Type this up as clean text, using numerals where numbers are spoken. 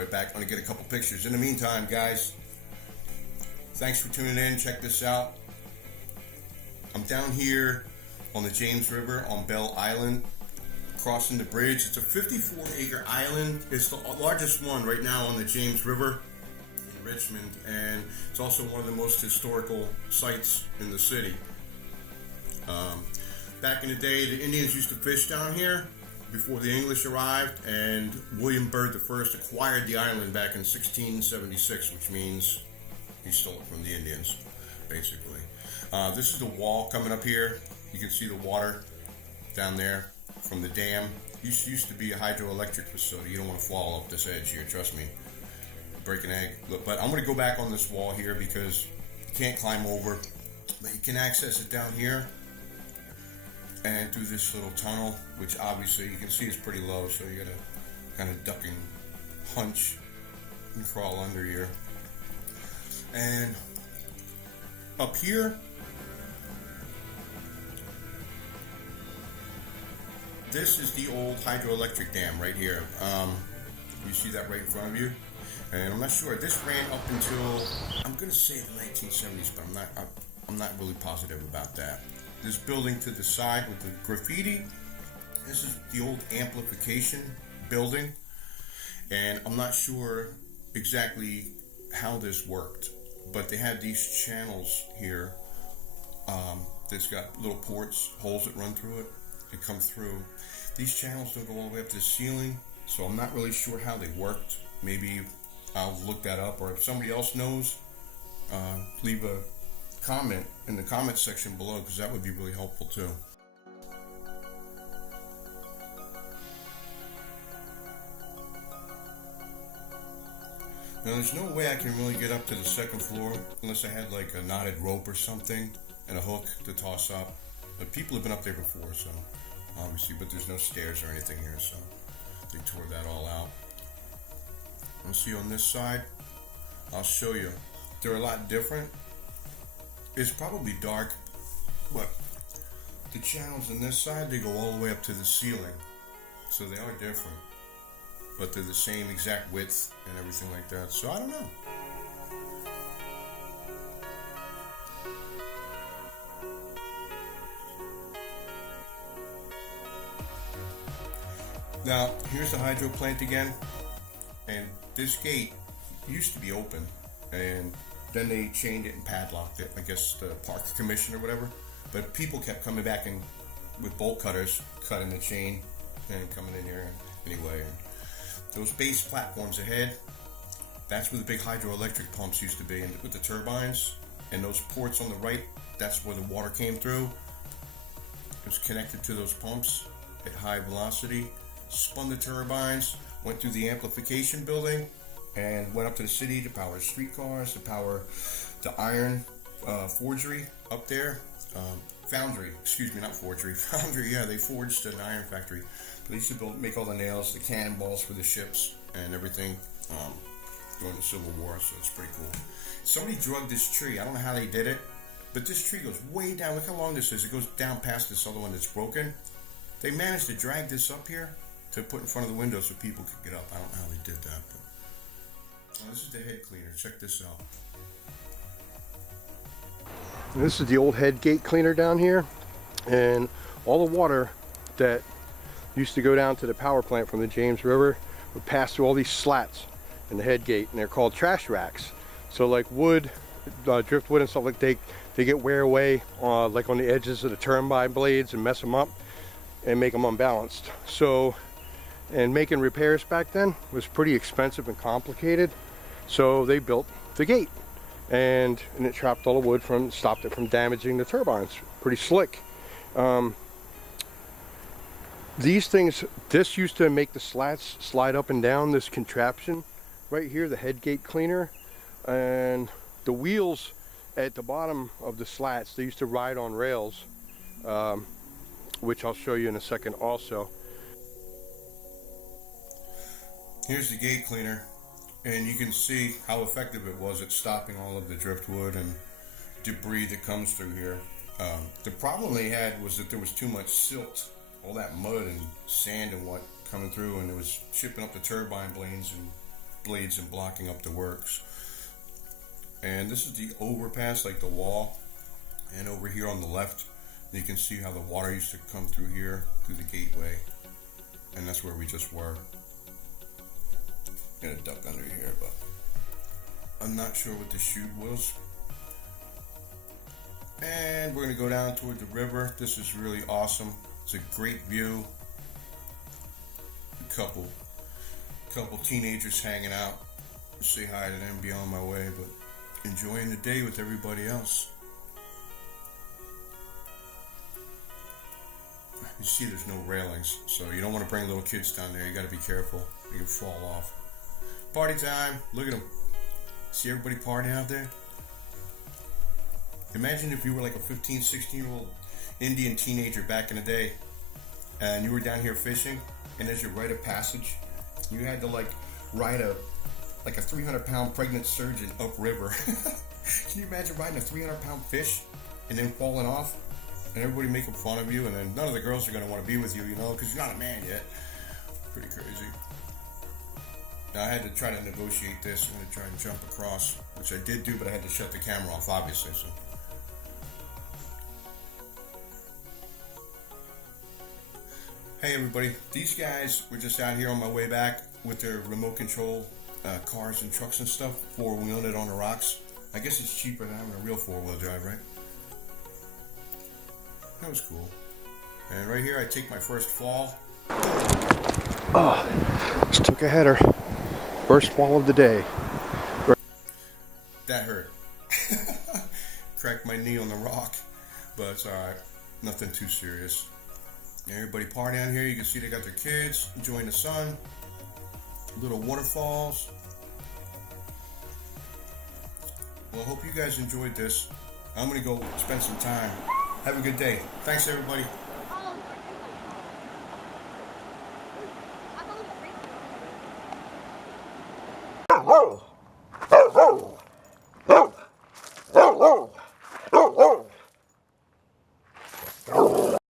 right back. I'm going to get a couple pictures. In the meantime, guys, thanks for tuning in. Check this out. I'm down here on the James River on Belle Island, crossing the bridge. It's a 54-acre island. It's the largest one right now on the James River in Richmond, and it's also one of the most historical sites in the city. Back in the day, the Indians used to fish down here before the English arrived, and William Byrd I acquired the island back in 1676, which means he stole it from the Indians, basically. This is the wall coming up here. You can see the water down there from the dam. This used to be a hydroelectric facility. You don't want to fall off this edge here, trust me. Break an egg. But I'm going to go back on this wall here because you can't climb over, but you can access it down here and through this little tunnel, which obviously you can see is pretty low, so you gotta kind of duck and hunch and crawl under here. And up here, this is the old hydroelectric dam right here. You see that right in front of you? And I'm not sure. This ran up until, I'm gonna say the 1970s, but I'm not really positive about that. This building to the side with the graffiti, this is the old amplification building, and I'm not sure exactly how this worked, but they had these channels here that's got little ports, holes that run through it, that come through. These channels don't go all the way up to the ceiling, so I'm not really sure how they worked. Maybe I'll look that up, or if somebody else knows, leave a comment in the comment section below, because that would be really helpful too. Now there's no way I can really get up to the second floor unless I had like a knotted rope or something and a hook to toss up. But people have been up there before, so obviously, but there's no stairs or anything here, so they tore that all out. I'll see on this side, I'll show you. They're a lot different. It's probably dark, but the channels on this side, they go all the way up to the ceiling. So they are different, but they're the same exact width and everything like that. So I don't know. Now, here's the hydro plant again. And this gate used to be open, and then they chained it and padlocked it, I guess the park commission or whatever. But people kept coming back and with bolt cutters, cutting the chain and coming in here anyway. And those base platforms ahead, that's where the big hydroelectric pumps used to be, and with the turbines. And those ports on the right, that's where the water came through. It was connected to those pumps at high velocity, spun the turbines, went through the amplification building, and went up to the city to power streetcars, to power the iron forgery up there. Foundry, excuse me, not forgery. Foundry, yeah, they forged an iron factory. They used to make all the nails, the cannonballs for the ships, and everything during the Civil War, so it's pretty cool. Somebody drugged this tree. I don't know how they did it, but this tree goes way down. Look how long this is. It goes down past this other one that's broken. They managed to drag this up here to put in front of the window so people could get up. I don't know how they did that, but this is the head cleaner. Check this out. This is the old head gate cleaner down here, and all the water that used to go down to the power plant from the James River would pass through all these slats in the head gate, and they're called trash racks. So like wood, driftwood and stuff, like they get wear away like on the edges of the turbine blades and mess them up and make them unbalanced. So, and making repairs back then was pretty expensive and complicated, so they built the gate, and it trapped all the wood stopped it from damaging the turbines. Pretty slick. These things, this used to make the slats slide up and down, this contraption right here, the head gate cleaner, and the wheels at the bottom of the slats, they used to ride on rails, which I'll show you in a second also. Here's the gate cleaner, and you can see how effective it was at stopping all of the driftwood and debris that comes through here. The problem they had was that there was too much silt, all that mud and sand and what coming through, and it was chipping up the turbine blades and blades and blocking up the works. And this is the overpass, like the wall. And over here on the left, you can see how the water used to come through here, through the gateway. And that's where we just were. Gonna duck under here, but I'm not sure what the chute was. And we're gonna go down toward the river. This is really awesome. It's a great view. A couple teenagers hanging out. Say hi to them, be on my way, but enjoying the day with everybody else. You see there's no railings, so you don't want to bring little kids down there. You got to be careful. You can fall off. Party time. Look at them. See everybody partying out there? Imagine if you were like a 15, 16-year-old Indian teenager back in the day, and you were down here fishing, and as your rite of passage, you had to like ride a 300-pound pregnant surgeon upriver. Can you imagine riding a 300-pound fish and then falling off, and everybody making fun of you, and then none of the girls are going to want to be with you, you know, because you're not a man yet. Pretty crazy. Now I had to try to negotiate this. I'm going to try and jump across, which I did do, but I had to shut the camera off, obviously. So. Hey everybody, these guys were just out here on my way back with their remote control cars and trucks and stuff, four-wheeling it on the rocks. I guess it's cheaper than having a real four-wheel drive, right? That was cool. And right here I take my first fall. Oh, just took a header. First fall of the day. That hurt. Cracked my knee on the rock, but it's alright. Nothing too serious. Everybody partying here. You can see they got their kids enjoying the sun. Little waterfalls. Well, I hope you guys enjoyed this. I'm going to go spend some time. Have a good day. Thanks, everybody. Whoa!